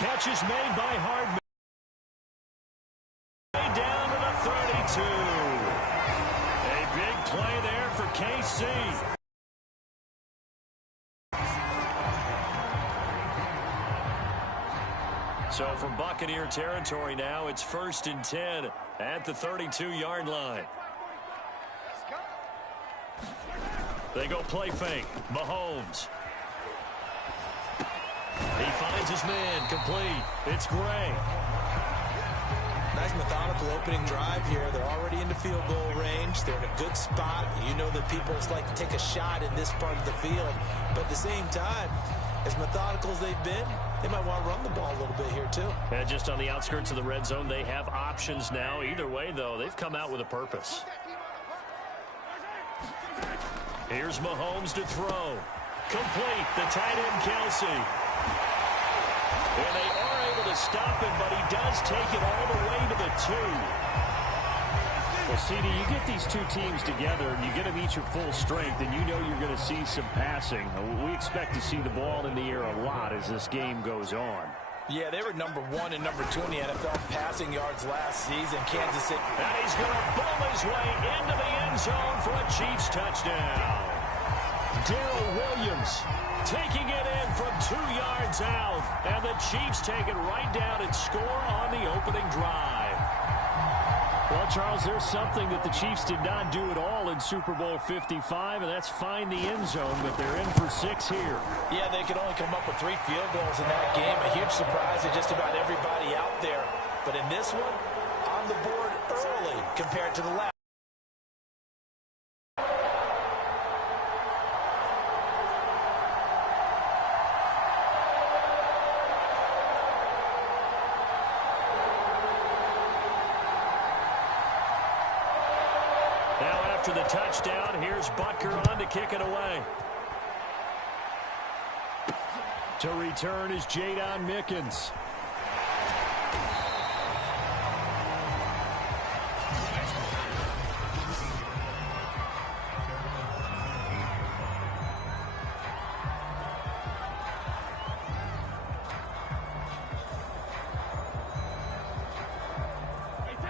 catch is made by Hardman. Down to the 32. A big play there for KC. So from Buccaneer territory now, it's 1st and 10 at the 32-yard line. They go play fake. Mahomes. He finds his man. Complete. It's Gray. Nice methodical opening drive here. They're already into field goal range. They're in a good spot. You know that people like to take a shot in this part of the field. But at the same time, as methodical as they've been, they might want to run the ball a little bit here too. And just on the outskirts of the red zone, they have options now. Either way, though, they've come out with a purpose. Here's Mahomes to throw. Complete. The tight end, Kelsey. And they are able to stop him, but he does take it all the way to the 2. Well, CD, you get these two teams together, and you get them each at full strength, and you know you're going to see some passing. We expect to see the ball in the air a lot as this game goes on. Yeah, they were number 1 and number 2 in the NFL passing yards last season. Kansas City. And he's going to bowl his way into the end zone for a Chiefs touchdown. Darrell Williams taking it in from 2 yards out. And the Chiefs take it right down and score on the opening drive. Well, Charles, there's something that the Chiefs did not do at all in Super Bowl 55, and that's find the end zone, but they're in for 6 here. Yeah, they could only come up with 3 field goals in that game. A huge surprise to just about everybody out there. But in this one, on the board early compared to the last. After the touchdown, here's Butker on to kick it away. To return is Jadon Mickens.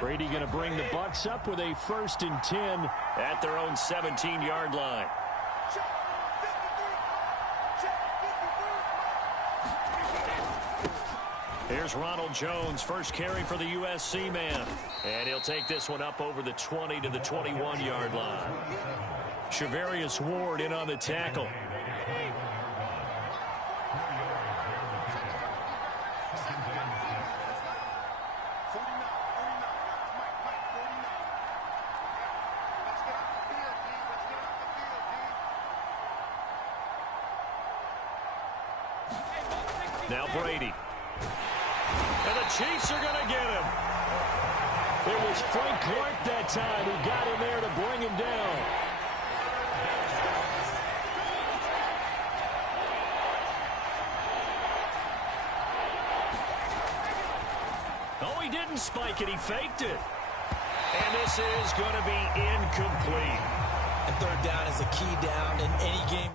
Brady going to bring the Bucs up with a 1st and 10 at their own 17-yard line. Here's Ronald Jones, first carry for the USC man. And he'll take this one up over the 20 to the 21-yard line. Shavarius Ward in on the tackle. Now Brady. And the Chiefs are going to get him. It was Frank Clark that time who got in there to bring him down. Oh, he didn't spike it. He faked it. And this is going to be incomplete. And 3rd down is a key down in any game.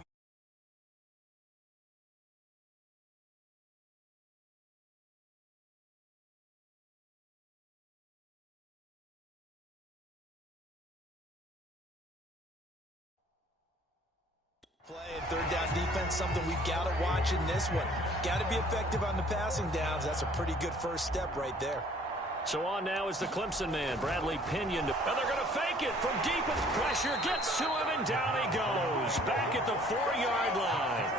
Play and 3rd down defense, something we've got to watch in this one. Got to be effective on the passing downs. That's a pretty good first step right there. So on now is the Clemson man, Bradley Pinion. And they're going to fake it from deep. Pressure gets to him, and down he goes. Back at the 4-yard line.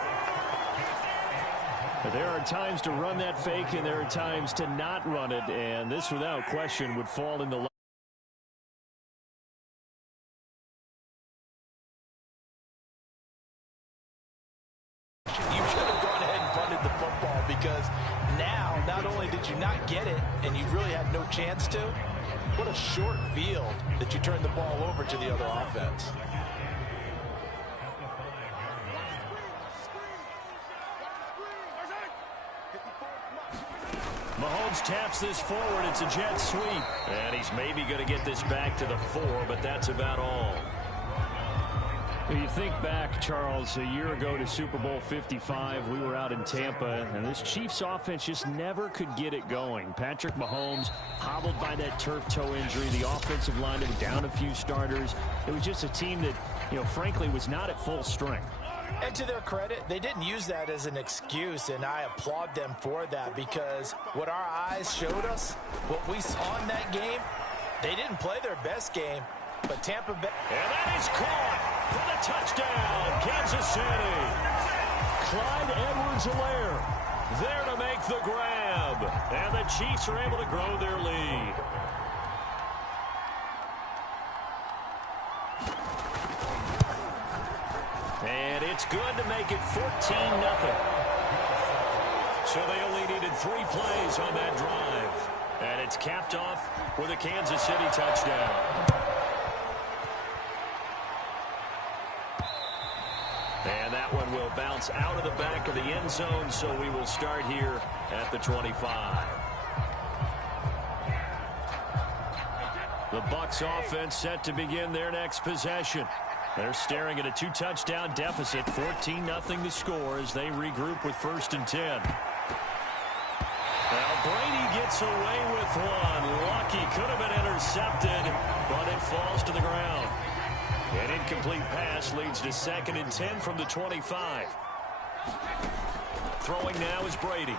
There are times to run that fake, and there are times to not run it. And this, without question, would fall in the because now not only did you not get it and you really had no chance to, what a short field that you turned the ball over to the other offense. Mahomes taps this forward. It's a jet sweep. And he's maybe going to get this back to the 4, but that's about all. You think back, Charles, a year ago to Super Bowl 55, we were out in Tampa, and this Chiefs offense just never could get it going. Patrick Mahomes hobbled by that turf toe injury. The offensive line was down a few starters. It was just a team that, frankly, was not at full strength. And to their credit, they didn't use that as an excuse, and I applaud them for that, because what our eyes showed us, what we saw in that game, they didn't play their best game, but Tampa Bay... And that is caught for the touchdown, Kansas City. Clyde Edwards-Helaire there to make the grab, and the Chiefs are able to grow their lead. And it's good to make it 14-0. So they only needed 3 plays on that drive. And it's capped off with a Kansas City touchdown. And that one will bounce out of the back of the end zone, so we will start here at the 25. The Bucs offense set to begin their next possession. They're staring at a 2-touchdown deficit, 14-0 the score as they regroup with 1st and 10. Now Brady gets away with one. Lucky, could have been intercepted, but it falls to the ground. An incomplete pass leads to 2nd and 10 from the 25. Throwing now is Brady.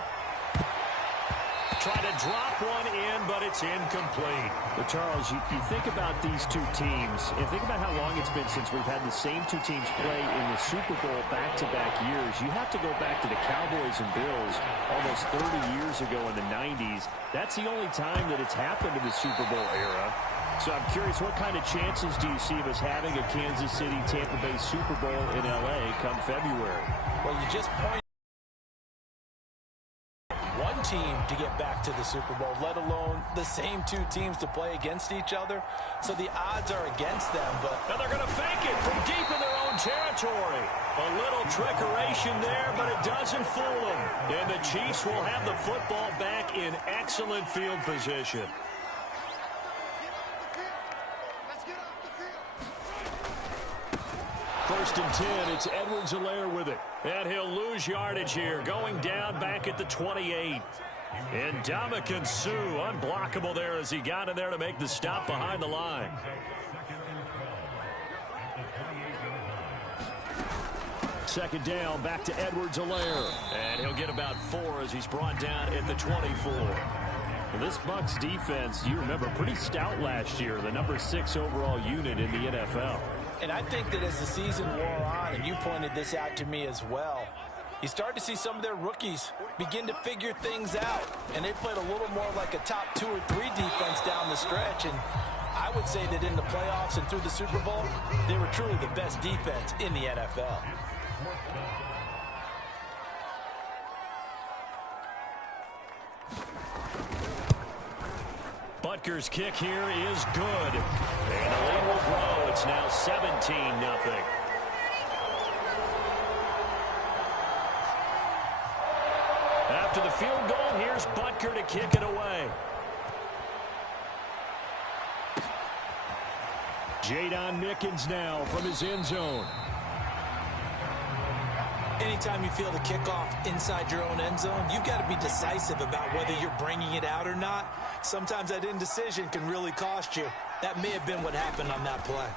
Try to drop one in, but it's incomplete. But Charles, you think about these two teams, and think about how long it's been since we've had the same two teams play in the Super Bowl back-to-back years. You have to go back to the Cowboys and Bills almost 30 years ago in the 90s. That's the only time that it's happened in the Super Bowl era. So I'm curious, what kind of chances do you see of us having a Kansas City-Tampa Bay Super Bowl in L.A. come February? Well, you just pointed one team to get back to the Super Bowl, let alone the same 2 teams to play against each other. So the odds are against them, but... Now they're going to fake it from deep in their own territory. A little trickeration there, but it doesn't fool them. And the Chiefs will have the football back in excellent field position. First and 10, it's Edwards-Helaire with it. And he'll lose yardage here, going down back at the 28. And Ndamukong Suh, unblockable there as he got in there to make the stop behind the line. Second down, back to Edwards-Helaire. And he'll get about 4 as he's brought down at the 24. Well, this Bucs defense, you remember, pretty stout last year, the number 6 overall unit in the NFL. And I think that as the season wore on, and you pointed this out to me as well, you start to see some of their rookies begin to figure things out. And they played a little more like a top 2 or 3 defense down the stretch. And I would say that in the playoffs and through the Super Bowl, they were truly the best defense in the NFL. Butker's kick here is good. And the lead will grow. It's now 17-0. After the field goal, here's Butker to kick it away. Jadon Mickens now from his end zone. Anytime you feel the kickoff inside your own end zone, you've got to be decisive about whether you're bringing it out or not. Sometimes that indecision can really cost you. That may have been what happened on that play.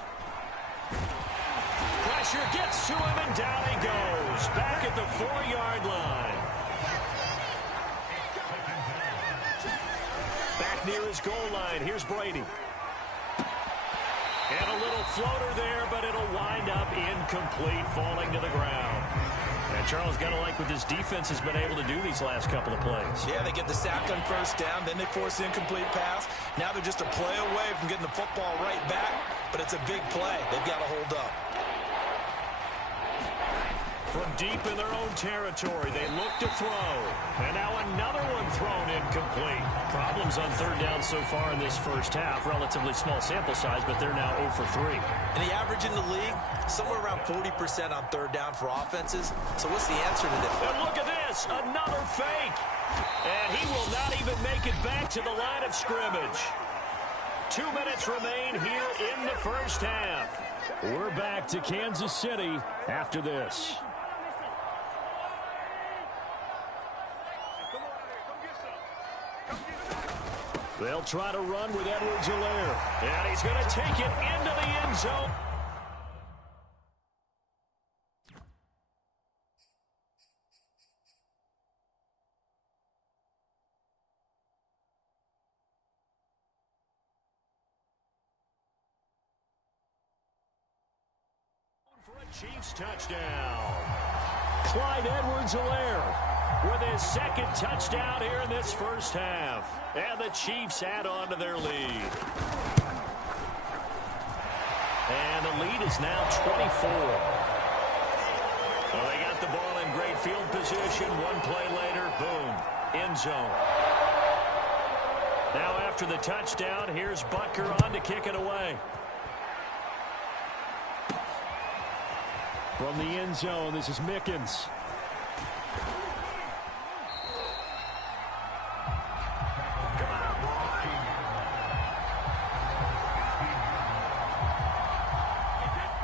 Pressure gets to him, and down he goes. Back at the 4-yard line. Back near his goal line. Here's Brady. And a little floater there, but it'll wind up incomplete, falling to the ground. And Charles, got to like what this defense has been able to do these last couple of plays. Yeah, they get the sack on first down, then they force the incomplete pass. Now they're just a play away from getting the football right back, but it's a big play. They've got to hold up. From deep in their own territory, they look to throw. And now another one thrown incomplete. Problems on third down so far in this first half. Relatively small sample size, but they're now 0 for 3. And the average in the league, somewhere around 40% on third down for offenses. So what's the answer to this? And look at this, another fake. And he will not even make it back to the line of scrimmage. 2 minutes remain here in the first half. We're back to Kansas City after this. They'll try to run with Edwards-Helaire. And he's going to take it into the end zone. For a Chiefs touchdown. Clyde Edwards-Helaire with his second touchdown here in this first half. And the Chiefs add on to their lead. And the lead is now 24. Well, they got the ball in great field position. One play later, boom, end zone. Now after the touchdown, here's Butker on to kick it away. From the end zone, this is Mickens.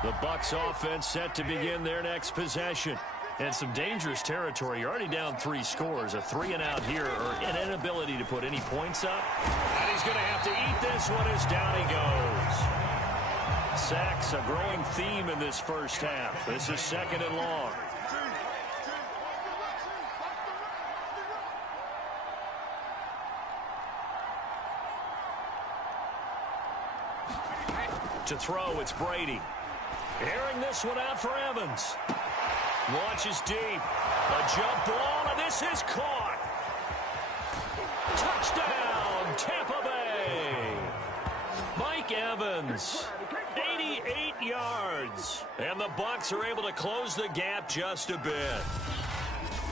The Bucs offense set to begin their next possession. And some dangerous territory. You're already down 3 scores. A 3-and-out here, or an inability to put any points up. And he's going to have to eat this one as down he goes. Sacks, a growing theme in this first half. This is 2nd and long. To throw, it's Brady. Airing this one out for Evans. Launches deep. A jump ball, and this is caught. Touchdown, Tampa Bay. Mike Evans, 88 yards. And the Bucs are able to close the gap just a bit.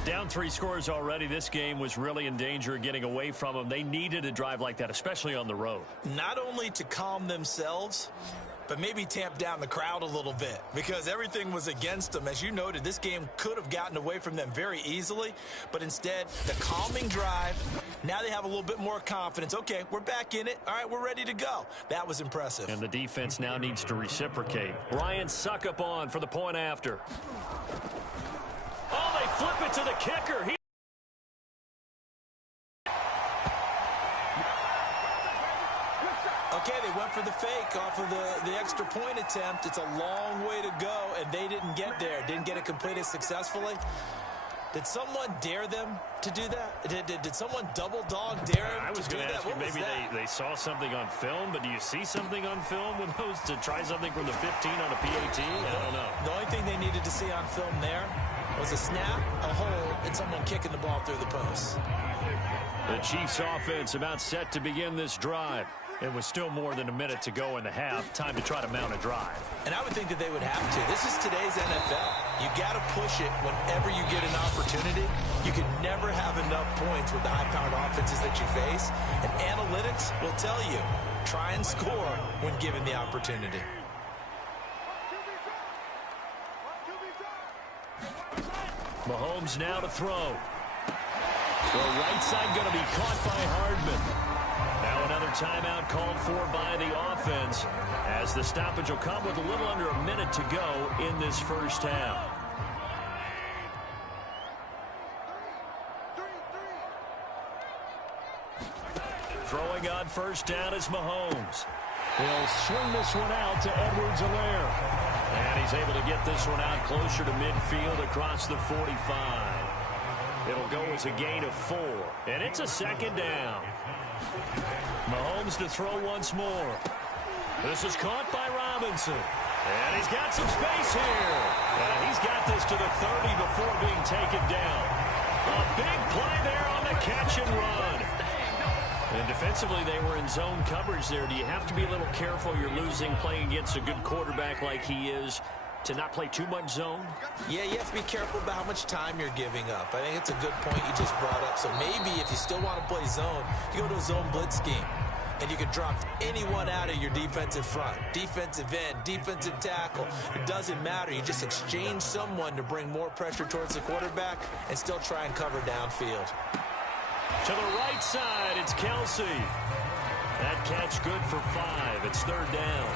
Down 3 scores already. This game was really in danger of getting away from them. They needed a drive like that, especially on the road. Not only to calm themselves, but maybe tamp down the crowd a little bit, because everything was against them. As you noted, this game could have gotten away from them very easily, but instead, the calming drive, now they have a little bit more confidence. Okay, we're back in it. All right, we're ready to go. That was impressive. And the defense now needs to reciprocate. Ryan Suckup on for the point after. Oh, they flip it to the kicker. Okay, they went for the fake off of the extra point attempt. It's a long way to go, and they didn't get there. Didn't get it completed successfully. Did someone dare them to do that? Did someone double dog dare them I was to do going to that? ask you, maybe they saw something on film, but do you see something on film with those to try something from the 15 on a PAT? I don't know. The only thing they needed to see on film there was a snap, a hold, and someone kicking the ball through the post. The Chiefs offense about set to begin this drive. It was still more than a minute to go in the half. Time to try to mount a drive. And I would think that they would have to. This is today's NFL. You got to push it whenever you get an opportunity. You can never have enough points with the high-powered offenses that you face. And analytics will tell you, try and score when given the opportunity. Mahomes now to throw. The right side going to be caught by Hardman. Now another timeout called for by the offense, as the stoppage will come with a little under a minute to go in this first half. Throwing on first down is Mahomes. He'll swing this one out to Edwards-Helaire. And he's able to get this one out closer to midfield across the 45. It'll go as a gain of 4. And it's a 2nd down. Mahomes to throw once more. This is caught by Robinson. And he's got some space here. And he's got this to the 30 before being taken down. A big play there on the catch and run. And defensively, they were in zone coverage there. Do you have to be a little careful? You're losing, playing against a good quarterback like he is, to not play too much zone? Yeah, you have to be careful about how much time you're giving up. I think it's a good point you just brought up. So maybe if you still want to play zone, you go to a zone blitz scheme. And you can drop anyone out of your defensive front. Defensive end, defensive tackle. It doesn't matter. You just exchange someone to bring more pressure towards the quarterback and still try and cover downfield. To the right side, it's Kelsey. That catch good for 5. It's 3rd down.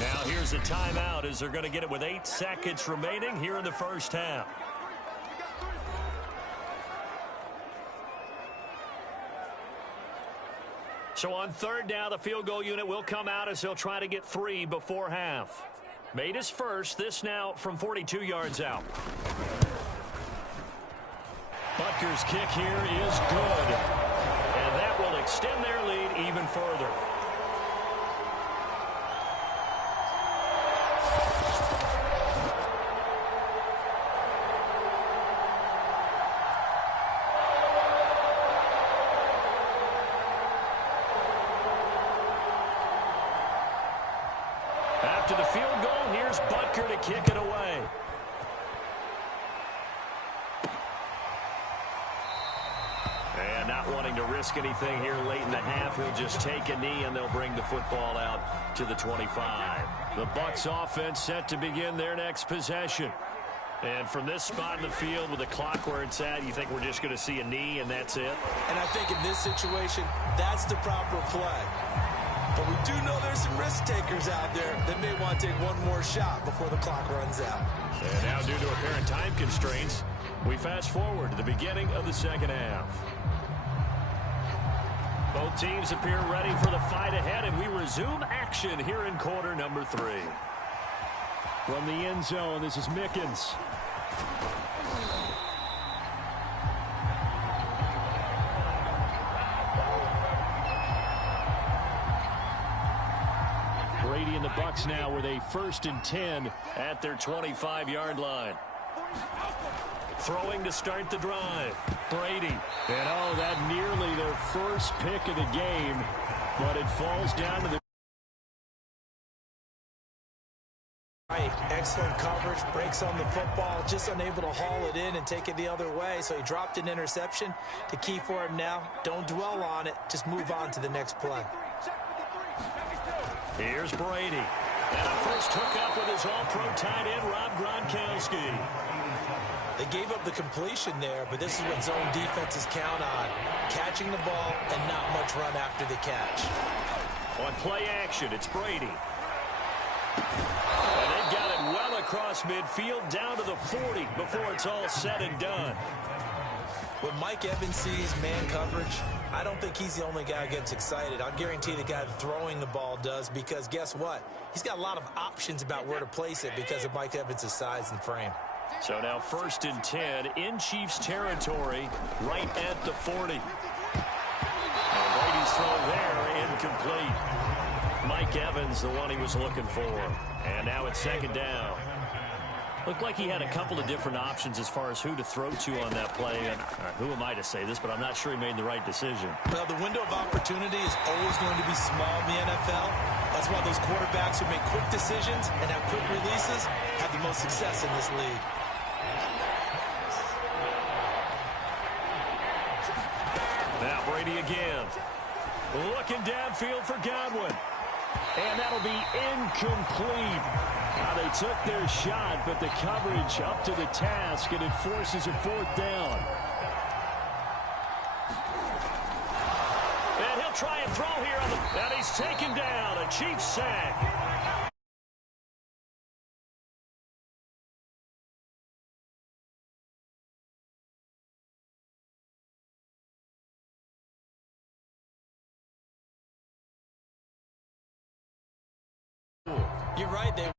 Now here's a timeout as they're going to get it with 8 seconds remaining here in the first half. So on 3rd down, the field goal unit will come out as they'll try to get 3 before half. Made his first. This now from 42 yards out. Butker's kick here is good. And that will extend their lead even further. After the field goal, here's Butker to kick it away. And not wanting to risk anything here late in the half, he'll just take a knee and they'll bring the football out to the 25. The Bucs offense set to begin their next possession. And from this spot in the field with the clock where it's at, you think we're just going to see a knee and that's it? And I think in this situation, that's the proper play. But we do know there's some risk takers out there that may want to take one more shot before the clock runs out. And now due to apparent time constraints, we fast forward to the beginning of the second half. Both teams appear ready for the fight ahead, and we resume action here in quarter number 3. From the end zone, this is Mickens. Brady and the Bucs now with a 1st and 10 at their 25-yard line. Throwing to start the drive. Brady. And oh, that nearly their first pick of the game, but it falls down to the Right, excellent coverage, breaks on the football, just unable to haul it in and take it the other way, so he dropped an interception. The key for him now, don't dwell on it, just move on to the next play. Here's Brady. And a first hookup with his all-pro tight end, Rob Gronkowski. They gave up the completion there, but this is what zone defenses count on. Catching the ball and not much run after the catch. On play action, it's Brady. And they've got it well across midfield down to the 40 before it's all said and done. When Mike Evans sees man coverage, I don't think he's the only guy who gets excited. I'll guarantee the guy throwing the ball does, because guess what? He's got a lot of options about where to place it because of Mike Evans' size and frame. So now 1st and 10 in Chiefs territory, right at the 40. And Brady's throw there, incomplete. Mike Evans, the one he was looking for. And now it's 2nd down. Looked like he had a couple of different options as far as who to throw to on that play. And who am I to say this, but I'm not sure he made the right decision. Well, the window of opportunity is always going to be small in the NFL. That's why those quarterbacks who make quick decisions and have quick releases have the most success in this league. Now Brady again. Looking downfield for Godwin. And that'll be incomplete. Now they took their shot, but the coverage up to the task, and it forces a 4th down. And he'll try and throw here on the... And he's taken down. A Chiefs sack. You're right, they